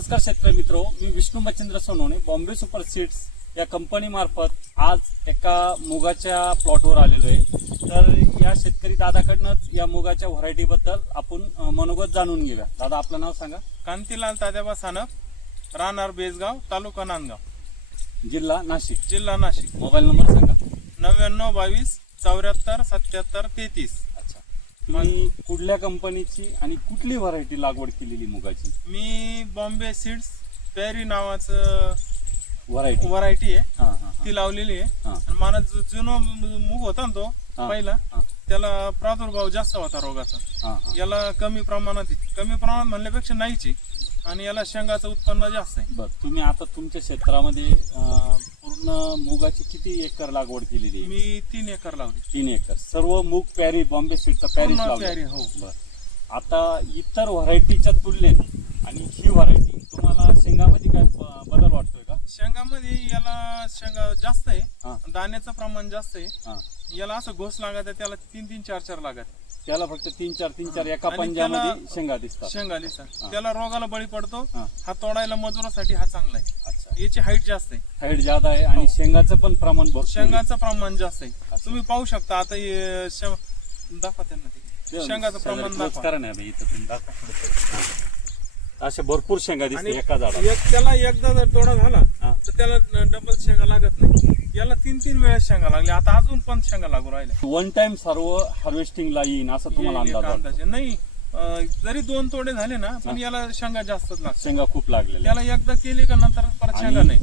नमस्कार शेतकरी मित्र मी विष्णू मच्छिंद्र सोनवणे बॉम्बे सुपर सीड्स या कंपनी मार्फत आज एका मुगाच्या प्लॉटवर आलेलो आहे. तर या शेतकरी दादाकडनंच या मुगाच्या व्हरायटी बद्दल आपण मनोगत जाणून घेऊया. दादा आपलं नाव सांगा. कांतीलाल तात्याबा सानप राहणार बेसगाव तालुका नांदगाव. जिल्हा नाशिक. जिल्हा नाशिक. मोबाईल नंबर सांगा. नव्याण्णव बावीस चौऱ्याहत्तर सत्याहत्तर तेहतीस. तुम्ही कुठल्या कंपनीची आणि कुठली व्हरायटी लागवड केलेली मुगाची मी बॉम्बे सीड्स पेरी नावाचं व्हरायटी व्हरायटी आहे हा हा ती लावलेली आहे हा. आणि मला जो जुनो मूग होता ना तो. पहिला. त्याला प्रादुर्भाव जास्त होता रोगाचा. याला कमी प्रमाणात आहे. कमी प्रमाणात म्हणल्यापेक्षा नाहीच आहे. आणि याला शेंगाचं उत्पन्न जास्त आहे. बर तुम्ही आता तुमच्या क्षेत्रामध्ये अं, पूर्ण मुगाची किती एकर लागवड केलेली आहे? मी तीन एकर लावली. तीन एकर. सर्व मूग पॅरी बॉम्बे पॅरिस पूर्ण लावला. प्यारी हो. बर. आता इतर व्हरायटीच्या तुलनेत आणि ही व्हरायटी तुम्हाला शेंगामध्ये काय ब- बदल वाटतोय? का शेंगामध्ये याला शेंगा जास्त हा. आहे दाण्याचं प्रमाण जास्त आहे हा याला असं घोस लागत आहे त्याला तीन तीन चार चार लागत आहे. त्याला फक्त तीन चार तीन चार एका आणि पंजामध्ये त्याला- शेंगा दिसतात शेंगा लिसा त्याला रोगाला बळी पडतो हा. हा तोडायला मजुरासाठी हा चांगला आहे अच्छा याची हाईट जास्त आहे हाईट जादा आहे आणि हो. शेंगाचं पण प्रमाण भरपूर आहे. शेंगाचं प्रमाण जास्त आहे. तुम्ही पाहू शकता आता हे दाखवा त्यांना ते शेंगाचं शेजारी प्रमाण close दाखवा करा ना आता इथं तुम्ही दाखवा पुढे. हा. अशा भरपूर शेंगा दिसते एका झाडाला एक त्याला एकदा जर तोडा झाला. तर त्याला डबल शेंगा लागत नाही. याला तीन तीन वेळेस शेंगा लागल्या. आता अजून पण शेंगा लागू राहिल्या. वन टाइम सर्व हार्वेस्टिंगला येईन असं तुम्हाला अंदाज वाटतो. नाही अं, जरी दोन तोडे झाले ना पण याला शेंगा जास्तच लागतात. शेंगा खूप लागलेल्या त्याला एकदा केली का नंतर परत शेंगा नाही.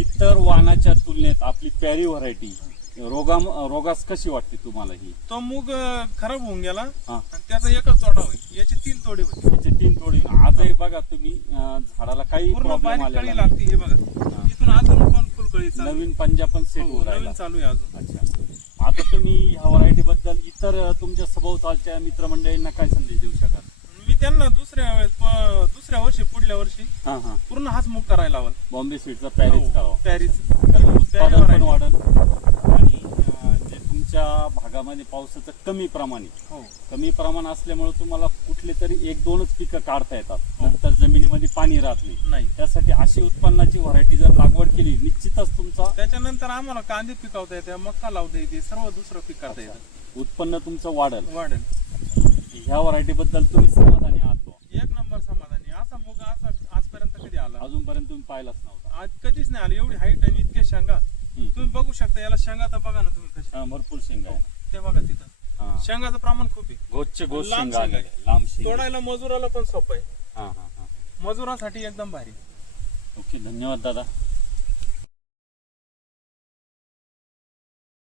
इतर वाहनाच्या तुलनेत आपली पॅरी व्हरायटी रोगा रोगास कशी वाटते तुम्हाला ही? तो मूग अं, खराब होऊन गेला हा. आणि त्याचा एकच तोडा होईल. याचे तीन तोडे होते त्याचे तीन तोडे आजही बघा तुम्ही अं, झाडाला काही पूर्ण प्रॉब्लेम बारीक आलेला कळी नाही. लागते हे बघा इथून अजून पण फुलकळी चालू नवीन पंजा पण सेट हो, राहिला. नवीन चालू आहे अजून. अच्छा. आता तुम्ही ह्या व्हरायटी बद्दल इतर तुमच्या सभोवतालच्या मित्रमंडळींना काय संदेश देऊ शकाल? मी त्यांना दुसऱ्या वेळेस प- दुसऱ्या वर्षी पुढल्या वर्षी हा हा. पूर्ण हाच मूग करायला लावल. बॉम्बे स्वीटचा पॅरिस करावा पॅरिस कारण उत्पादन पण. वाढेल. आणि अं, जे तुमच्या भागामध्ये पावसाचं कमी प्रमाण आहे. हो. कमी प्रमाण असल्यामुळे तुम्हाला कुठले तरी एक दोनच पिकं काढता येतात. नंतर जमिनीमध्ये पाणी राहत नाही. नाही. त्यासाठी अशी उत्पन्नाची व्हरायटी जर लागवड केली निश्चितच तुमचा त्याच्यानंतर आम्हाला कांदे पिकवता येते मक्का लावता येते सर्व दुसरं पीक करता येतं उत्पन्न तुमचं वाढेल. वाढेल. ह्या व्हरायटी बद्दल तुम्ही समाधानी आहात. एक नंबर समाधानी. असा मूग असा आजपर्यंत कधी आला अजूनपर्यंत तुम्ही पाहिलाच नव्हता. आज कधीच नाही आलं. एवढी हाईट आणि इतके शेंगा. तुम्ही बघू शकता याला शेंगा तर बघा ना तुम्ही कशा. हा, भरपूर शेंगा आहे. ते बघा तिथं. हा. शेंगाचं प्रमाण खूप आहे. लांब शेंगा तोडायला मजुराला पण सोपं आहे. हा हा हा. मजुरासाठी एकदम भारी. ओके धन्यवाद दादा.